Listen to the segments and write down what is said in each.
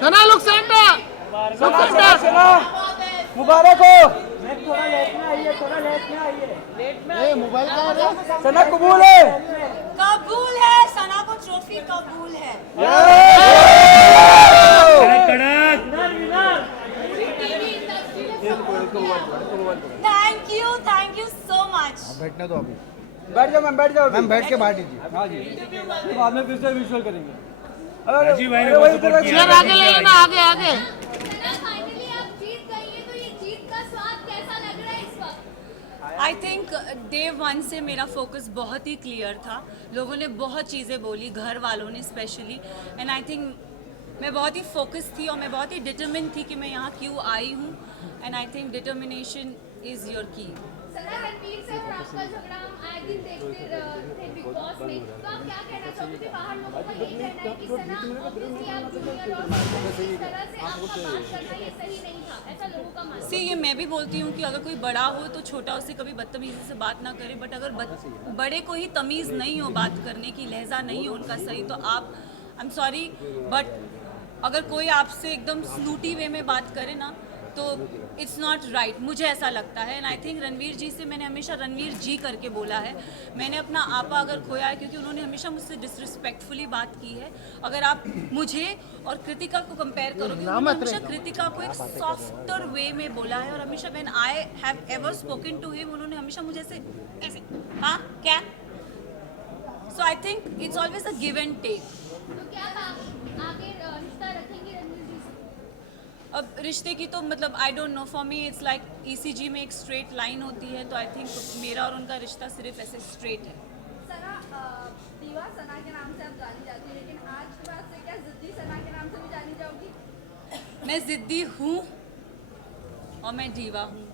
सना look centre मुबारक हो। Mobile का है सना कबूल है। कबूल है, सना को ट्रॉफी कबूल है। Thank you so much. बैठने दो अभी, बैठ जाओ मैम, बैठ जाओ मैम बैठ के बांट दीजिए। हाँ जी, बाद में फिर से विजुअल करेंगे। राजीव भाई ने बहुत सपोर्ट किया। यार आगे ले लेना, आगे आगे। फाइनली आप जीत गई हैं, तो ये जीत का स्वाद कैसा लग रहा है इस वक्त? आई थिंक डे 1 से मेरा फोकस बहुत ही क्लियर था। लोगों ने बहुत चीज़ें बोली, घर वालों ने स्पेशली, एंड आई थिंक मैं बहुत ही फोकस थी और मैं बहुत ही डिटरमिन थी कि मैं यहाँ क्यों आई हूँ, and I think determination is your की। सना, रणवीर से और आपका झगड़ा हम आए दिन देखते थे बिग बॉस में, तो आप क्या कहना चाहोगे? क्योंकि बाहर लोगों का यही कहना है कि सना ऑब्वियसली आप जूनियर और इस तरह से आपका बात करना ये सही नहीं था, ऐसा लोगों का मानना है। ये मैं भी बोलती हूँ कि अगर कोई बड़ा हो तो छोटा उससे कभी बदतमीजी से बात ना करे, बट अगर बड़े को ही तमीज़ नहीं हो बात करने की, लहजा नहीं हो उनका सही, तो आप आई एम सॉरी बट अगर कोई आपसे एकदम स्नूटी वे में बात करे ना तो इट्स नॉट राइट, मुझे ऐसा लगता है। एंड आई थिंक रणवीर जी से मैंने हमेशा रणवीर जी करके बोला है। मैंने अपना आपा अगर खोया है क्योंकि उन्होंने हमेशा मुझसे डिसरिस्पेक्टफुली बात की है। अगर आप मुझे और कृतिका को कंपेयर करोगे, उन्होंने हमेशा कृतिका को एक सॉफ्टर वे में बोला है, और हमेशा when I have ever spoken to him उन्होंने हमेशा मुझे ऐसे हाँ क्या, so I think it's always a give and take. तो क्या आप आगे रिश्ता रखेंगे रणवीर जी से? अब रिश्ते की तो मतलब आई don't no, for me it's like ECG में एक स्ट्रेट लाइन होती है, तो आई थिंक मेरा और उनका रिश्ता सिर्फ ऐसे स्ट्रेट है। सना, दीवा सना के नाम से आप जानी जाती हैं, लेकिन आज के बाद से क्या जिद्दी सना के नाम से भी जानी जाओगी? मैं जिद्दी हूँ और मैं दीवा हूँ।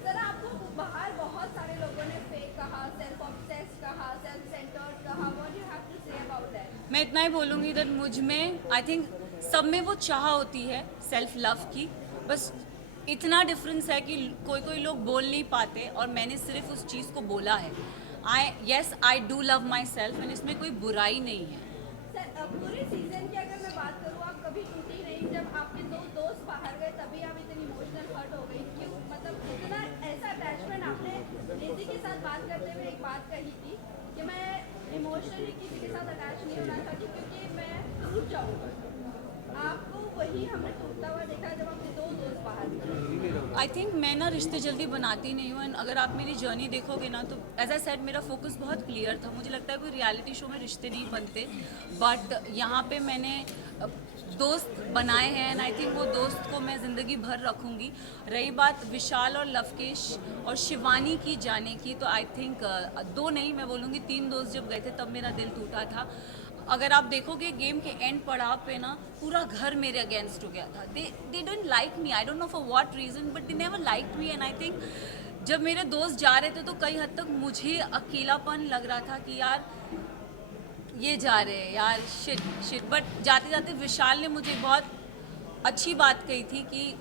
सना, आपको बाहर बहुत सारे लोगों ने फेक कहा, सेल्फ ऑब्सेस्ड कहा, सेल्फ सेंटर्ड कहा, what you have to say about that? मैं इतना ही बोलूँगी दैट मुझ में आई थिंक सब में वो चाह होती है सेल्फ लव की, बस इतना डिफरेंस है कि कोई कोई लोग बोल नहीं पाते और मैंने सिर्फ उस चीज़ को बोला है। I do love my self and इसमें कोई बुराई नहीं है। सर, पूरे सीजन की अगर मैं बात करूँ, आप कभी टूटी नहीं। जब आपके दो दोस्त बाहर गए तभी आप इतनी इमोशनल हर्ट हो गई, क्यों? मतलब इतना ऐसा अटैचमेंट आपने नेजी के साथ बात करते हुए एक बात कही थी कि मैं इमोशनली किसी के साथ अटैच नहीं होना चाहती क्योंकि मैं टूट जाऊँगा। आपको वही हमने टूटता हुआ देखा जब आपके दो दोस्त बाहर गए। आई थिंक मैं ना रिश्ते जल्दी बनाती नहीं हूँ, एंड अगर आप मेरी जर्नी देखोगे ना तो एज आई सेड मेरा फोकस बहुत क्लियर था। मुझे लगता है कोई रियलिटी शो में रिश्ते नहीं बनते, बट यहाँ पे मैंने दोस्त बनाए हैं एंड आई थिंक वो दोस्त को मैं ज़िंदगी भर रखूँगी। रही बात विशाल और लवकेश और शिवानी की जाने की, तो आई थिंक 2 नहीं मैं बोलूँगी 3 दोस्त जब गए थे तब मेरा दिल टूटा था। अगर आप देखोगे गेम के एंड पड़ाव पे ना पूरा घर मेरे अगेंस्ट हो गया था। They don't like me, I don't know for what reason, but they never like me. And I think जब मेरे दोस्त जा रहे थे तो कई हद तक मुझे अकेलापन लग रहा था कि यार ये जा रहे हैं यार, शिट। बट जाते जाते विशाल ने मुझे बहुत अच्छी बात कही थी कि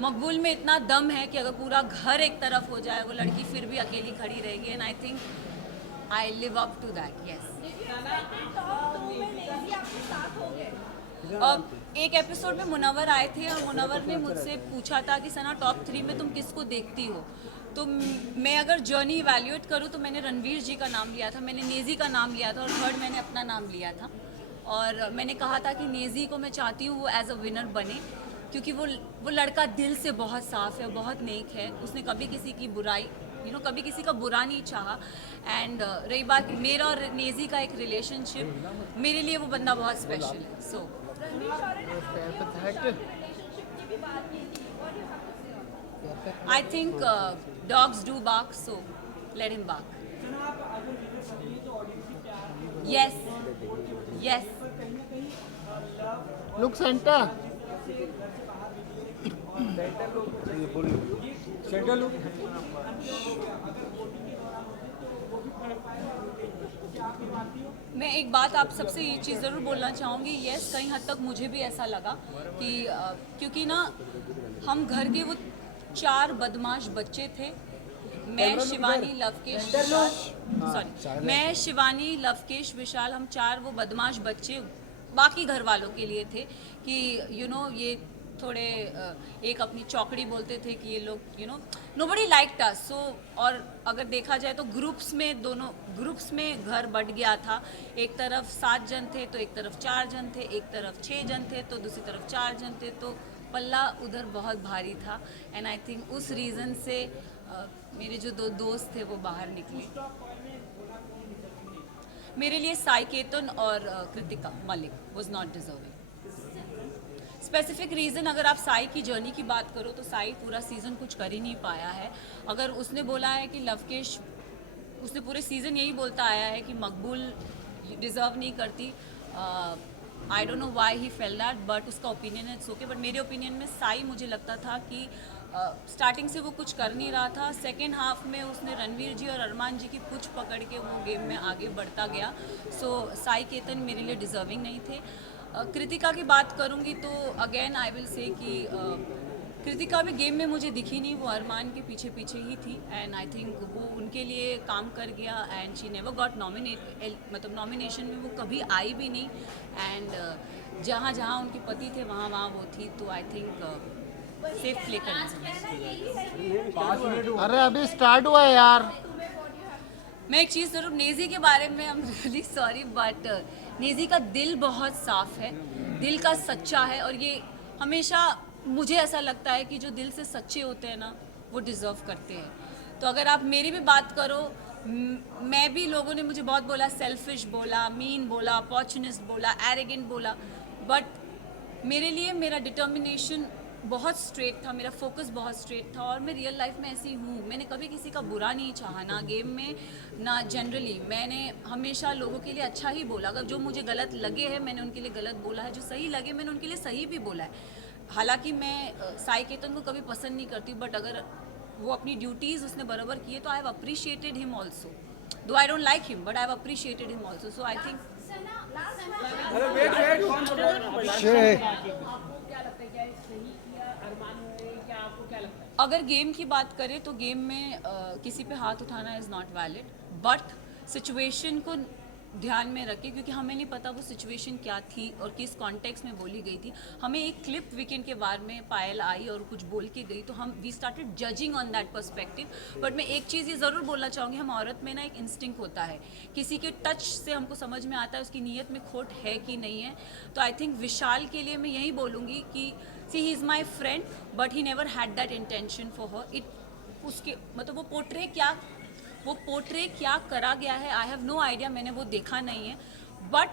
मकबूल में इतना दम है कि अगर पूरा घर एक तरफ हो जाए वो लड़की फिर भी अकेली खड़ी रहेगी। And I think I live up to that, yes. एक एपिसोड में मुनव्वर आए थे और मुनव्वर ने मुझसे पूछा था कि सना टॉप 3 में तुम किसको देखती हो, तो मैं अगर जर्नी इवैल्यूएट करूँ तो मैंने रणवीर जी का नाम लिया था, मैंने नेजी का नाम लिया था और थर्ड मैंने अपना नाम लिया था। और मैंने कहा था कि नेजी को मैं चाहती हूँ वो एज अ विनर बने, क्योंकि वो लड़का दिल से बहुत साफ़ है, बहुत नेक है, उसने कभी किसी की बुराई कभी किसी का बुरा नहीं चाहा। एंड रही बात मेरा और नेजी का एक रिलेशनशिप, मेरे लिए वो बंदा बहुत स्पेशल है। So I think dogs do bark, so let him bark. Yes yes. Look center center look. मैं एक बात आप सबसे ये चीज़ ज़रूर बोलना चाहूँगी, यस कहीं हद तक मुझे भी ऐसा लगा कि क्योंकि ना हम घर के वो 4 बदमाश बच्चे थे, मैं शिवानी लवकेश विशाल सॉरी मैं शिवानी लवकेश विशाल हम 4 वो बदमाश बच्चे बाकी घर वालों के लिए थे कि ये थोड़े एक अपनी चौकड़ी बोलते थे कि ये लोग नोबडी लाइक्ड अस सो और अगर देखा जाए तो दोनों ग्रुप्स में घर बट गया था। एक तरफ 7 जन थे तो एक तरफ 4 जन थे, एक तरफ 6 जन थे तो दूसरी तरफ 4 जन थे, तो पल्ला उधर बहुत भारी था। एंड आई थिंक उस रीज़न से मेरे जो 2 दोस्त थे वो बाहर निकले। मेरे लिए साई केतन और Kritika Malik was not deserving. Specific reason अगर आप साई की जर्नी की बात करो तो साई पूरा सीज़न कुछ कर ही नहीं पाया है। अगर उसने बोला है कि लवकेश उसने पूरे सीज़न यही बोलता आया है कि मकबूल डिज़र्व नहीं करती। आई don't know why he fail that but उसका ओपिनियन है, इट्स ओके। बट मेरे ओपिनियन में साई मुझे लगता था कि स्टार्टिंग से वो कुछ कर नहीं रहा था। सेकेंड हाफ में उसने रणवीर जी और अरमान जी की पूछ पकड़ के वो गेम में आगे बढ़ता गया। सो साई केतन मेरे लिए डिज़र्विंग नहीं थे। कृतिका की बात करूंगी तो अगेन आई विल से कि कृतिका भी गेम में मुझे दिखी नहीं, वो अरमान के पीछे पीछे ही थी। एंड आई थिंक वो उनके लिए काम कर गया एंड शी नेवर गॉट मतलब नॉमिनेशन में वो कभी आई भी नहीं। एंड जहाँ जहाँ उनके पति थे वहाँ वहाँ वो थी, तो आई थिंक सेफ प्ले करना चाहिए। अरे अभी स्टार्ट हुआ है यार। मैं एक चीज़ ज़रूर नेजी के बारे में I am really sorry but Naezy का दिल बहुत साफ है, दिल का सच्चा है। और ये हमेशा मुझे ऐसा लगता है कि जो दिल से सच्चे होते हैं ना वो डिज़र्व करते हैं। तो अगर आप मेरी भी बात करो, मैं भी लोगों ने मुझे बहुत बोला, सेल्फिश बोला, मीन बोला, अपॉर्चुनिस्ट बोला, एरोगेंट बोला, बट मेरे लिए मेरा डिटर्मिनेशन बहुत स्ट्रेट था, मेरा फोकस बहुत स्ट्रेट था। और मैं रियल लाइफ में ऐसी हूँ, मैंने कभी किसी का बुरा नहीं चाहा, ना गेम में ना जनरली। मैंने हमेशा लोगों के लिए अच्छा ही बोला। अगर जो मुझे गलत लगे हैं मैंने उनके लिए गलत बोला है, जो सही लगे मैंने उनके लिए सही भी बोला है। हालांकि मैं साई केतन को कभी पसंद नहीं करती बट अगर वो अपनी ड्यूटीज़ उसने बराबर किए तो I have appreciated him also, though I don't like him but I have appreciated him also. So I think अरे वेट कौन अगर गेम की बात करें तो गेम में किसी पे हाथ उठाना is not valid but situation को ध्यान में रखें, क्योंकि हमें नहीं पता वो सिचुएशन क्या थी और किस कॉन्टेक्स्ट में बोली गई थी। हमें एक क्लिप वीकेंड के बारे में पायल आई और कुछ बोल के गई तो हम we started judging on that perspective. But मैं एक चीज़ ये ज़रूर बोलना चाहूँगी, हम औरत में ना एक इंस्टिंक्ट होता है, किसी के टच से हमको समझ में आता है उसकी नीयत में खोट है कि नहीं है। तो आई थिंक विशाल के लिए मैं यही बोलूँगी कि she he is my friend but he never had that intention for her. उसके मतलब वो पोर्ट्रे क्या करा गया है आई हैव नो आइडिया, मैंने वो देखा नहीं है। बट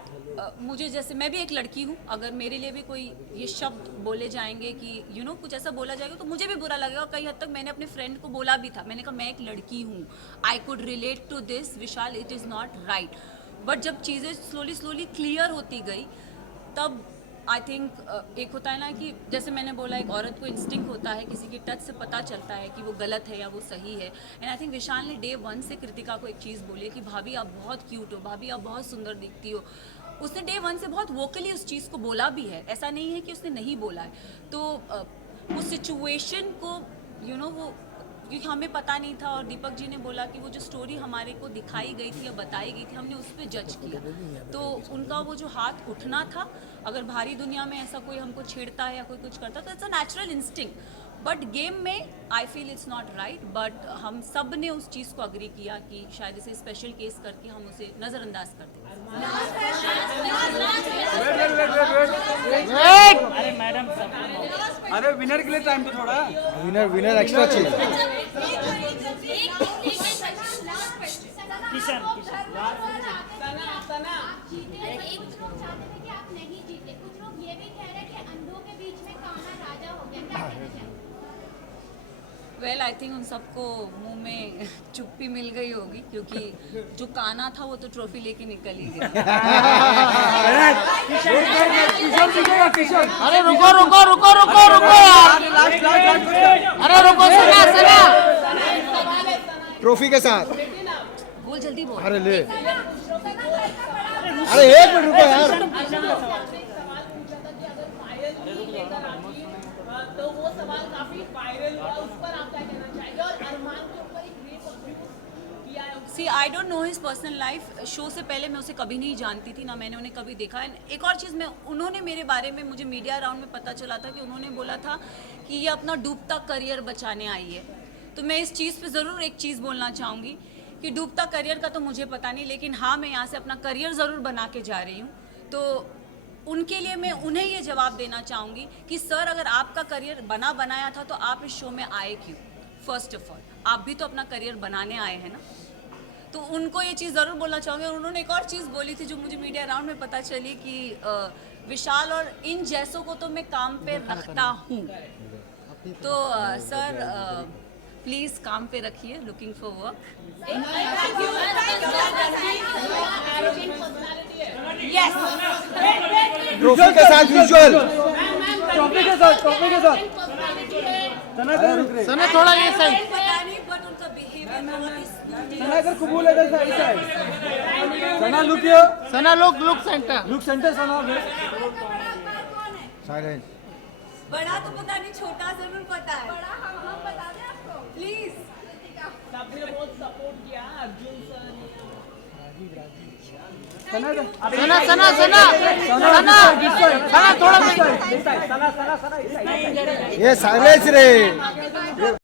मुझे जैसे मैं भी एक लड़की हूँ, अगर मेरे लिए भी कोई ये शब्द बोले जाएंगे कि कुछ ऐसा बोला जाएगा तो मुझे भी बुरा लगेगा। और कई हद तक मैंने अपने फ्रेंड को बोला भी था, मैंने कहा मैं एक लड़की हूँ, I could relate to this Vishal, it is not right. But जब चीज़ें स्लोली क्लियर होती गई तब आई थिंक एक होता है ना कि जैसे मैंने बोला एक औरत को इंस्टिंक्ट होता है, किसी की टच से पता चलता है कि वो गलत है या वो सही है। एंड आई थिंक विशाल ने डे 1 से कृतिका को एक चीज़ बोली कि भाभी आप बहुत क्यूट हो, भाभी आप बहुत सुंदर दिखती हो। उसने डे 1 से बहुत वोकली उस चीज़ को बोला भी है, ऐसा नहीं है कि उसने नहीं बोला है। तो उस सिचुएशन को वो क्योंकि हमें पता नहीं था और दीपक जी ने बोला कि वो जो स्टोरी हमारे को दिखाई गई थी या बताई गई थी हमने उस पर जज किया। तो उनका वो जो हाथ उठना था, अगर भारी दुनिया में ऐसा कोई हमको छेड़ता है या कोई कुछ करता है तो it's a natural instinct. But game में I feel it's not right. But हम सब ने उस चीज़ को अग्री किया कि शायद इसे स्पेशल केस करके हम उसे नज़रअंदाज कर दें। अरे विनर के लिए टाइम तो थोड़ा विनर एक्स्ट्रा चाहिए। वेल आई थिंक उन सबको मुंह में चुप्पी मिल गई होगी क्योंकि जो काना था वो तो ट्रॉफी लेके निकल ही गया। अरे रुको यार। अरे रुको, सुना ट्रॉफी के साथ बोल जल्दी बोल। अरे ले, अरे 1 मिनट रुको यार। तो वो सवाल काफी वायरल हुआ, उस पर आप क्या कहना चाहेंगे? और अरमान के ऊपर एक rape see I don't know his personal life. Show से पहले मैं उसे कभी नहीं जानती थी, ना मैंने उन्हें कभी देखा। एंड एक और चीज़, मैं उन्होंने मेरे बारे में, मुझे मीडिया राउंड में पता चला था कि उन्होंने बोला था कि ये अपना डूबता करियर बचाने आई है। तो मैं इस चीज़ पे ज़रूर एक चीज़ बोलना चाहूँगी कि डूबता करियर का तो मुझे पता नहीं, लेकिन हाँ, मैं यहाँ से अपना करियर ज़रूर बना के जा रही हूँ। तो उनके लिए मैं उन्हें ये जवाब देना चाहूँगी कि सर, अगर आपका करियर बनाया था तो आप इस शो में आए क्यों? फर्स्ट ऑफ ऑल, आप भी तो अपना करियर बनाने आए हैं ना। तो उनको ये चीज़ ज़रूर बोलना चाहूँगी। और उन्होंने एक और चीज़ बोली थी जो मुझे मीडिया राउंड में पता चली कि विशाल और इन जैसों को तो मैं काम पे रखता हूँ। तो सर, प्लीज़ काम पे रखिए, looking for work. Yes, trophy के साथ विजुअल। ट्रॉफी के साथ सना थोड़ा ये साइड। पता नहीं, बट उनका बिहेवियर बहुत ही smooth सना अगर कबूल है तो ऐसा है। सना लुक यो, सना लुक सेंटर। लुक सेंटर सना। साइलेंस। बड़ा तो पता नहीं, छोटा जरूर पता है। बड़ा हम बता दें आपको प्लीज। सना थोड़ा सना ये साइलेंस रे।